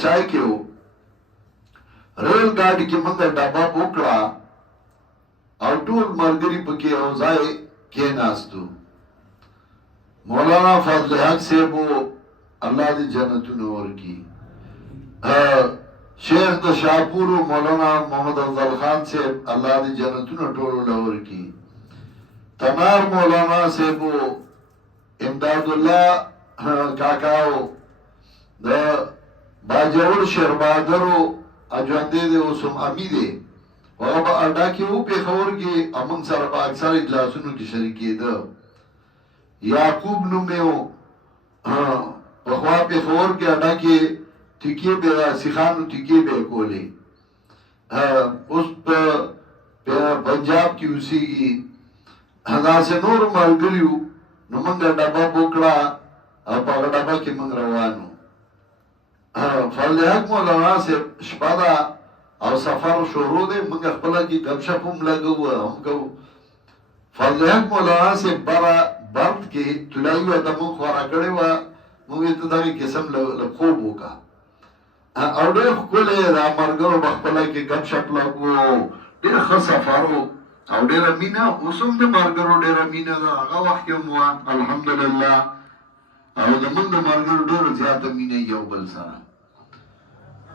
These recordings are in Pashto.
کراچئ کې و ریل ګاډي کې موږ ډبه وکړه او ټول ملګري پکې یو ځای کېناستو. مولانا فضل حق صاحب الله دې جنتونه ورکړي، شیخ د شاهپور مولانا محمد افضل خان صاحب الله دې جنتونه ټولو له ورکړي، تنار مولانا صاحب، امداد الله کاکاو، د باجوړ شیربهادرو اجوندې دی اوس هم امي دی، هغه په اډا کې و پېښور کې امن سره په اکثر اجلاسونو کې شریکېده. یعقوب نوم یې و، پخوا پېښور کې اډا کې ټیکې به سیخانو ټیکې به یې کولې، اوس په پنجاب کې اوسېږي. داسې نور ملګري وو، نو موږ ډبه وکړه او په هغه ډبه کې موږ روان وو. فضل حق مولانا صاحب شپه ده او سفر شروع دی، موږ خپله کې ګپ شپ هم لګوو هم کوو. فضل حق مولانا صاحب بره برد کې طلایي وه ته موږ خوره کړې وه، موږ یې ته دغې قسم له خوب وکړه او ډېر ښکلی دا ملګرو به خپله کې ګپ شپ لګوو، ډېر ښه سفر و او ډېره مینه اوس هم د ملګرو ډېره مینه ده، هغه وخت کې هم وه الحمدلله، او زموږ د ملګرو ډېره زیاته مینه یو بل سره.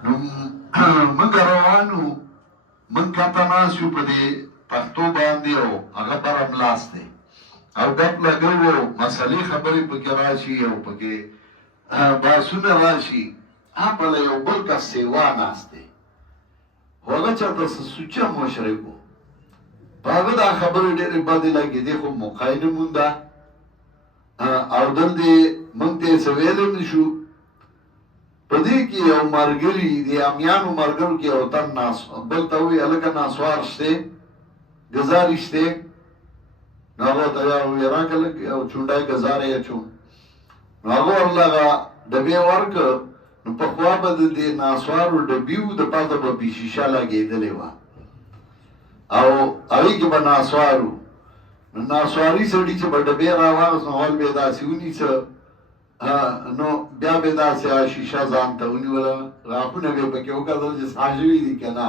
نو موږ روان وو، موږ کته ناست یو په دې تختو باندې او هغه برملاس دی او ګپ لګوو، مسلې خبرې پکې راشي او پکې بحثونه راشي. هغه یو بل کس سیوا ناست دی، هغه چېرته څه سوچه مشرک و، په هغه دا خبرې ډېرې بدې لګېدې، خو موقع یې نه مونده او دلته موږ ته یې څه ویلی نه شو. په دې کې یو ملګري د امیانو ملګرو کې یو تن بل ته ووایي هلکه ناسوار شته، ګزاري شته؟ نو هغه ته ووایي راکړه لږ یو چونډی ګزاری یې اچوم. نو هغه ورله هغه ډبې ورکړه. نو پخوا به د دې ناسوارو ډبي وو، د پاسه به بې شیشه لګېدلې وه او هغې کې به ناسوار وو. نو ناسواري سړي چې به ډبې راواغست نو اول به یې داسې ونیسه، نو بیا به یې داسې شیشه ځان ته ونیوله، غاښونه به یې پکې وکتل چې ساه شوي دي که نه،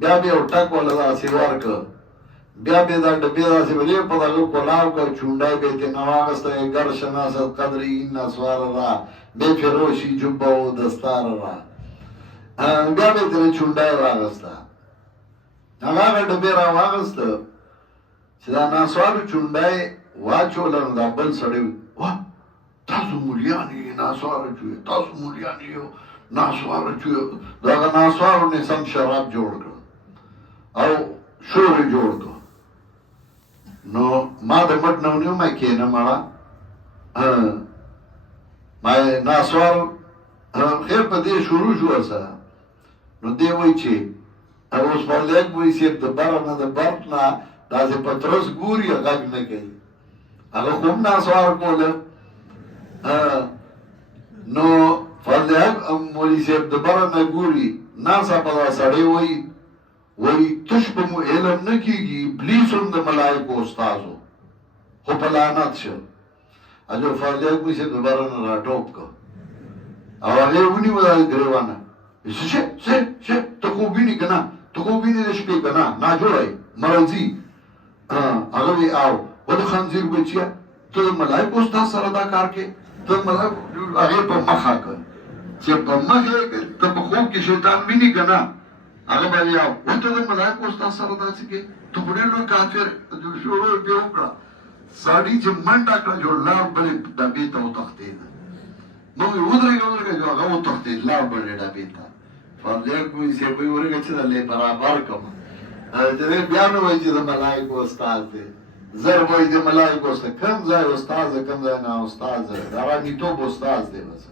بیا به یې یو ټک وله داسې ورکړه، بیا به یې دا ډبې داسې به په دغه کلاو کړه، چونډی به یې ترېنه واخیسته، گر شناست قدر این نسوار را بې فروشي جبه و دستار را، بیا به یې ترې چونډی واخیسته. هغه هغه ډبې را واخیسته چې دا ناسوارو چونډی واچوله. نو دا بل سړی وه تاسو مولیان یې ناسواره چوئ، تاسو مولیان یې ناسواره چوئ. د هغه ناسوارو نه سم شراب جوړ کړ او شور یې جوړ کړ. نو ما د مټ نه ونیو، ما کښېنه مړه، ما ناسوار خیر په دې شروع شو ورسره. نو دی وایي چې اوس فضل حق وایي صاحب د بره نه د برق نه داسې پترس ګوري غږ نه کوي، هغه خو هم ناسوار کوله. نو فضل حق مولوي صاحب د بره نه ګوري، ناڅاپه دا سړی وایي تش به مو علم نه کېږي، ابلیس هم د ملایکو استاذ و خو په لعنت شه. اجو فضل حق مولوي صاحب د بره نه راټوپ کړ او هغې یې ونیوه دا ګرېوانه، شه ته خوب وینې که نه، ته خوب وینې د شپې که نه، ناجوړی مرضي. هغه وایي او ولې خنزیر بچیه ته د ملایکو استاد سره دا کار کوې، ته د ملایکو هغې په مخه کړ چې په مخ یې ته په خوب کې شیطان وینې که نه، هغه به وایي او ته د ملایکو استاد سره داسې کوې، ته خو ډېر لوی کافر. شروع یې پرې وکړه، سړي چې منډه کړه جو لاړ بلې ډبې ته وتښتېده. نو وایي ودرېږه جو هغه وتښتېد لاړ بلې ډبې ته. فضل حق مولوي صاحب وایي ورېږه چې دلې برابر کړم، چې دی بیا نه وایي چې د ملایکو استاد دی، زر وایي د ملایکو استاد، کوم ځای استاد دی کوم ځای نه استاد دی، د حرامیتوب استاد دی بس.